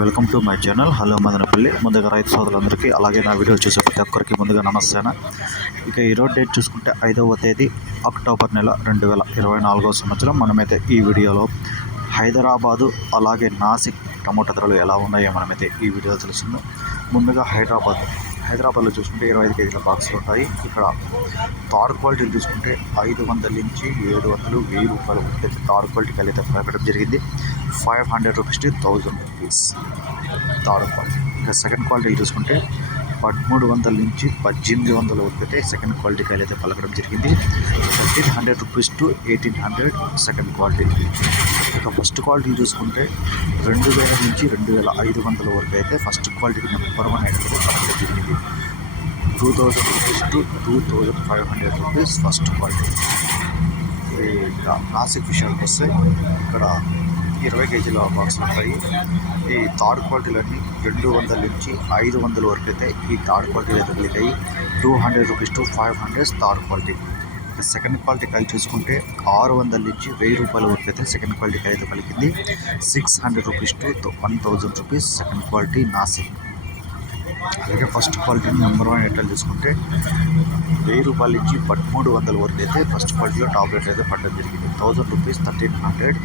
Welcome to my channel. Hello Madanapalle. ముందుగా రైతు సోదరులందరికీ అలాగే నా వీడియో చూసే ప్రతి ఒక్కరికి ముందుగా నమస్తేనా ఇక ఈరోజు డేట్ చూసుకుంటే ఐదవ తేదీ అక్టోబర్ నెల రెండు వేల ఇరవై నాలుగో సంవత్సరం. మనమైతే ఈ వీడియోలో హైదరాబాదు అలాగే నాసిక్ టమోటా ధరలు ఎలా ఉన్నాయో మనమైతే ఈ వీడియో తెలుస్తుంది ముందుగా హైదరాబాద్. హైదరాబాద్లో చూసుకుంటే ఇరవై ఐదు కేజీల బాక్సులు ఉంటాయి. ఇక్కడ తార్ క్వాలిటీ చూసుకుంటే ఐదు వందల నుంచి ఏడు వందలు వెయ్యి రూపాయలు అయితే తార్ క్వాలిటీకి అయితే పెట్టడం జరిగింది. Five hundred rupees to thousand rupees tar quality. ఇంకా సెకండ్ క్వాలిటీ చూసుకుంటే పదమూడు వందల నుంచి పద్దెనిమిది వందల వరకు అయితే సెకండ్ క్వాలిటీ కాయలు అయితే పలకడం జరిగింది. Thirteen hundred rupees to eighteen hundred second quality. ఇక ఫస్ట్ క్వాలిటీ చూసుకుంటే రెండు వేల నుంచి రెండు వేల ఐదు వందల వరకు అయితే ఫస్ట్ క్వాలిటీ నెంబర్ వన్ అయితే జరిగింది two thousand rupees to two thousand five hundred rupees first quality Nashik విషయానికి వస్తే ఇక్కడ ఇరవై కేజీల బాక్సులు ఉంటాయి. ఈ థర్డ్ క్వాలిటీలన్నీ రెండు వందల నుంచి ఐదు వందల వరకు అయితే ఈ థర్డ్ క్వాలిటీ అయితే వెళ్తాయి two hundred rupees to five hundred third quality second quality కాయలు చూసుకుంటే ఆరు వందల నుంచి వెయ్యి రూపాయల వరకు అయితే సెకండ్ క్వాలిటీ కాయ అయితే పలికింది. Six hundred rupees to one thousand rupees second quality Nashik అయితే ఫస్ట్ క్వాలిటీ నెంబర్ వన్ ఎట్లా తీసుకుంటే వెయ్యి రూపాయల నుంచి పదమూడు వందల వరకు అయితే ఫస్ట్ క్వాలిటీలో టాప్ రేట్ అయితే పడడం జరిగింది. Thousand rupees thirteen hundred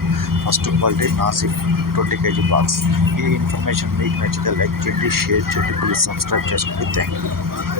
first quality Nashik twenty KG box. ఈ ఇన్ఫర్మేషన్ మీకు నచ్చితే లైక్ చేయండి షేర్ చేయండి ప్లీజ్ సబ్స్క్రైబ్ చేసుకోండి. Thank you.